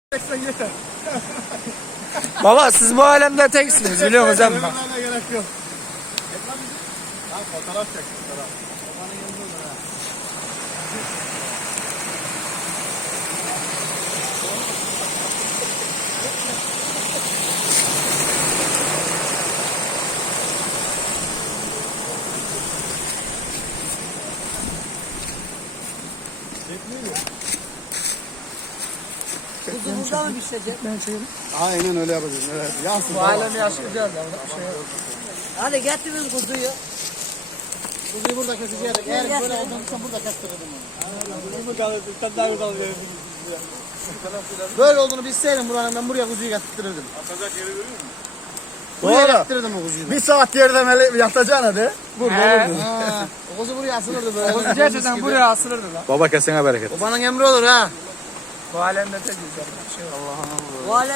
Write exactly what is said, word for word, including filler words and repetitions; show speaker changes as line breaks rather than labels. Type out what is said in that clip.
Yeter.
Baba siz bu alemde teksiniz biliyor musunuz ama?
Telefonlarla gerek yok. Lan fotoğraf çek fotoğraf. Babanın yanında olur ha.
Kuzu burada mı pişecek?
Ben çekeyim.
Aynen öyle yapacağız. Evet. Yansın.
Bu alem yaşayacağız ya. Bir şey yok.
Hadi getirin kuzuyu.
Kuzuyu burada keseceğiz. Eğer
Gel,
böyle
gel.
olduğunda burada kestirirdim onu. Böyle olduğunu bilseydim buranın ben buraya kuzuyu getirtirdim.
Atacak yeri görüyor musun?
Buraya
Doğru.
getirtirdim o kuzuyu.
Bir saat yerlemeli yatacaksın hadi. Burada
He.
olurdu.
Ha, o kuzu buraya asılırdı böyle.
Kuzu gerçekten buraya asılırdı lan.
Baba kesene bereket.
O bana emri olur ha.
Bu alemde tekiz. Bir şey yok.
Bu alem